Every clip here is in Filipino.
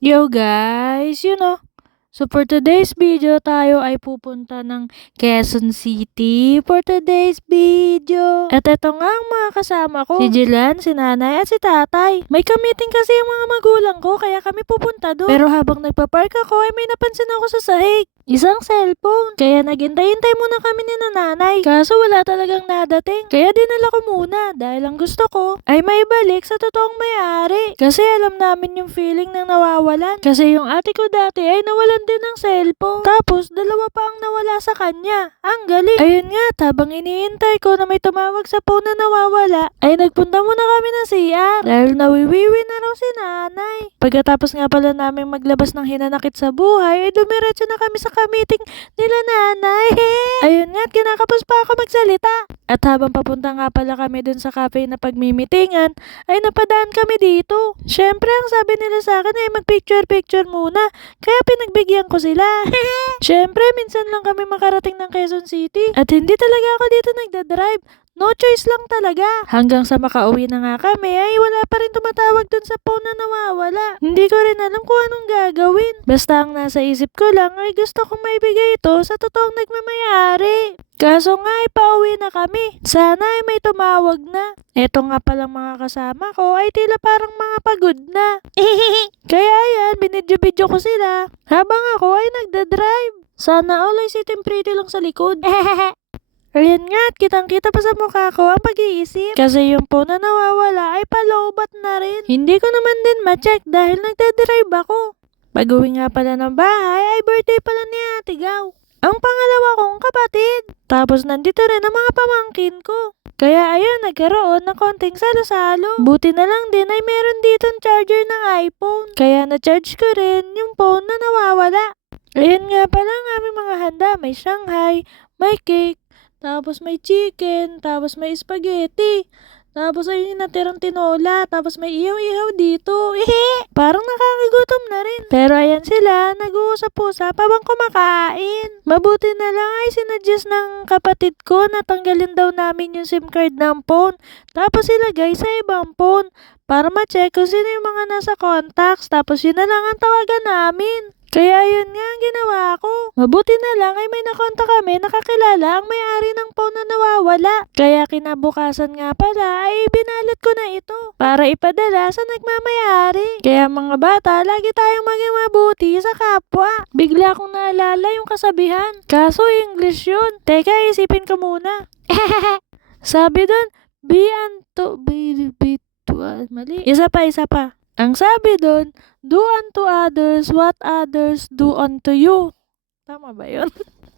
Yo guys, so for today's video tayo ay pupunta ng Quezon City for today's video. At eto nga ang mga kasama ko, si Jilan, si nanay at si tatay. May ka-meeting kasi yung mga magulang ko kaya kami pupunta doon. Pero habang nagpa-park ako ay may napansin ako sa sahig. Isang cellphone. Kaya naghintay-hintay muna kami ni nanay. Kaso wala talagang nadating. Kaya dinala ko muna dahil ang gusto ko ay maibalik sa totoong may-ari. Kasi alam namin yung feeling ng nawawalan. Kasi yung ate ko dati ay nawalan din ng cellphone. Tapos dalawa pa ang nawala sa kanya. Ang galing. Ayun nga, habang iniintay ko na may tumawag sa phone na nawawala, ay nagpunta muna kami ng CR. Dahil nawiwiwi na raw si nanay. Pagkatapos nga pala namin maglabas ng hinanakit sa buhay, ay dumiretso na kami sa meeting nila nanay. Ayun nga, kinakapos pa ako magsalita. At habang papunta nga pala kami dun sa cafe na pagmimitingan, ay napadaan kami dito. Syempre, ang sabi nila sa akin ay magpicture-picture muna. Kaya pinagbigyan ko sila. Syempre, minsan lang kami makarating ng Quezon City. At hindi talaga ako dito nagdadrive. No choice lang talaga. Hanggang sa makauwi na nga kami ay wala pa rin tumatawag dun sa phone na nawawala. Hindi ko rin alam kung anong gagawin. Basta ang nasa isip ko lang ay gusto kong maibigay ito sa totoong nagmamayari. Kaso nga ay pauwi na kami. Sana ay may tumawag na. Eto nga palang mga kasama ko ay tila parang mga pagod na. Kaya ayan, binidyo-bidyo ko sila. Habang ako ay nagdadrive. Sana all ay sitting pretty lang sa likod. Ayan nga at kitang-kita pa sa mukha ko ang pag-iisip. Kasi yung phone na nawawala ay paloobat na rin. Hindi ko naman din ma-check dahil nagdadrive ako. Pag-uwi nga pala ng bahay ay birthday pala ni Ate Gaw. Ang pangalawa kong kapatid. Tapos nandito rin ang mga pamangkin ko. Kaya ayun, nagkaroon ng konting salo-salo. Buti na lang din ay meron ditong charger ng iPhone. Kaya na-charge ko rin yung phone na nawawala. Ayun nga pala ang aming mga handa. May Shanghai, may cake, tapos may chicken, tapos may spaghetti. Tapos ayun yung natirang tinola, tapos may ihaw-ihaw dito. Parang nakakagutom na rin. Pero ayan sila, nag-uusap-usap habang kumakain. Mabuti na lang ay sinuggest ng kapatid ko na tanggalin daw namin yung SIM card ng phone. Tapos ilagay sa ibang phone para ma-check kung sino yung mga nasa contacts. Tapos yun na lang ang tawagan namin. Kaya yun nga ang ginawa ko. Mabuti na lang ay may nakonta kami nakakilala ang may-ari ng phone na nawawala. Kaya kinabukasan nga pala ay binalot ko na ito para ipadala sa nagmamayari. Kaya mga bata, lagi tayong maging mabuti sa kapwa. Bigla akong naalala yung kasabihan. Kaso English yun. Teka, isipin ko muna. Sabi dun, mali. Isa pa. Ang sabi dun, do unto others what others do unto you. Tama ba yun?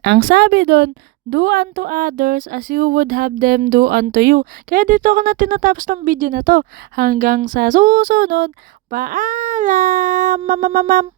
Ang sabi dun, do unto others as you would have them do unto you. Kaya dito ko na tinatapos ng video na to. Hanggang sa susunod, paalam, mamamamam.